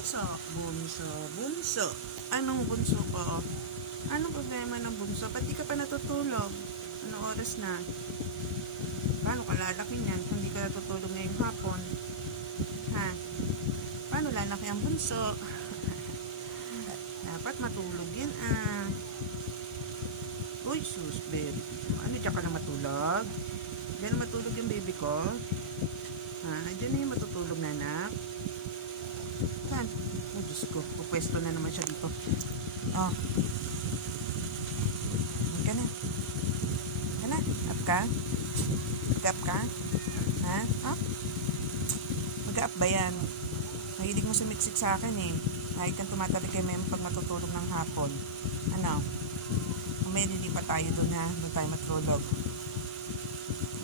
Bunso, bunso, bunso. Anong bunso ko? Anong problema ng bunso? Ba't di ka pa natutulog? Anong oras na? Paano ka lalaki niyan kung di ka natutulog ngayong hapon? Ha? Paano lalaki ang bunso? Dapat matulog yan Uy, sus, babe. Ano, diyan ka na matulog? Diyan na matulog yung baby ko? Ha? Diyan na yung matutulog na, anak? Saan? Oh, Diyos ko. Pupwesto na naman siya dito. Oh. Ka na. Ka na. Up ka? Mag-up ka? Ha? Up? Mag-up ba yan? Mahilig mo sumiksik sa akin eh. Kahit kang tumatabi kay Mem pag matutulog ng hapon. Ano? May hindi pa tayo dun ha. Doon tayo matulog.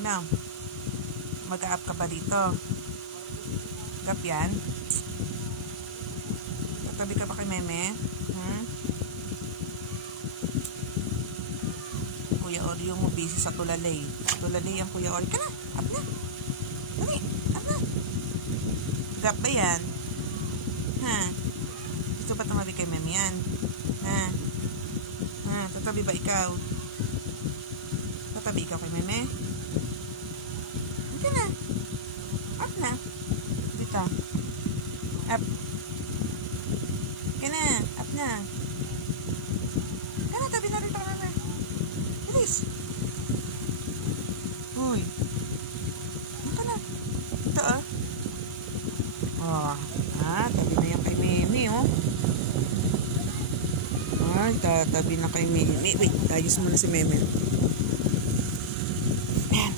Ano? Mag-up ka ba dito? Mag-up yan? Tatabi ka pa kay Meme? Kuya Oreo mo busy sa tulalay. Tulalay ang Kuya Oreo. Ka na! Up na! Dali! Up na! Mag-up ba yan? Ha? Gusto ba tumabi kay Meme yan? Ha? Ha? Tatabi ba ikaw? Tatabi ikaw kay Meme? Ka na! Up na! Dito. Up. Ka na! Up na! Ka na! Tabi na rin pa Meme. Bilis! Uy! Ka na! Ito Oh. Tabi na yan kay Meme oh. Ay, tatabi na kay Meme. Wait, ayos muna si Meme. Ayan.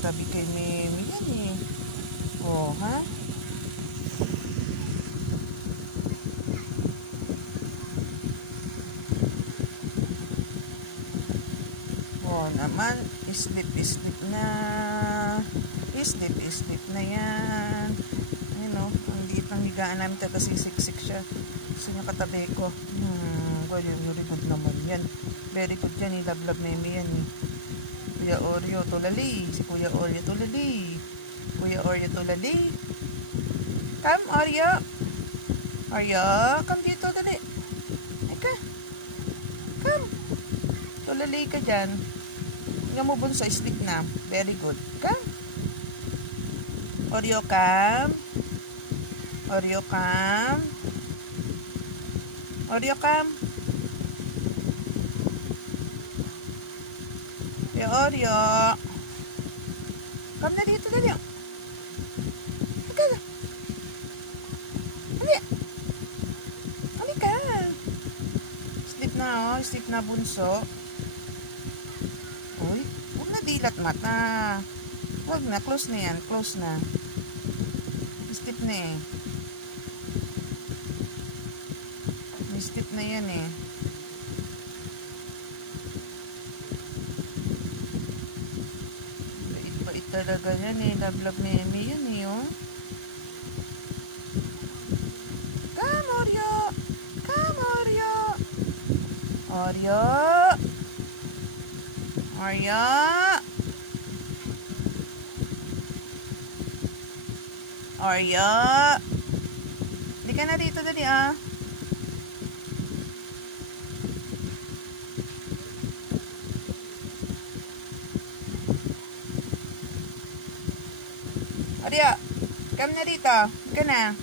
Tabi kay Meme yan eh. Oh, ha? Oh, naman. Sleep na. Sleep na yan. Ayun o. Ang liit ng higaan namin. Tapos sisiksik siya. Gusto niya katabi ko. Very good naman yan. Very good yan. Love Meme yan eh. Kuya Oreo tulali. Si Kuya Oreo tulali. Kuya Oreo tulali. Come Oreo. Oreo. Come dito dali. Eka. Come. Tulali ka dyan. Nga mo bunso. Sleep na. Very good. Come. Oreo come. Oreo come. Oreo come. Kuya Oreo. Come na dito dali. Halika na. Halika. Halika. Sleep na oh. Sleep na bunso. Uy. Huwag na dilat mata. Huwag na. Close na yan. Close na. Sleep na eh. May sleep na yan eh. Bait talaga yan eh. Love Meme yan eh oh. Come Oreo. Come Oreo. Oreo. Oreo. Oreo. Hindi ka na dito dali Oreo, come na dito. Hindi ka na.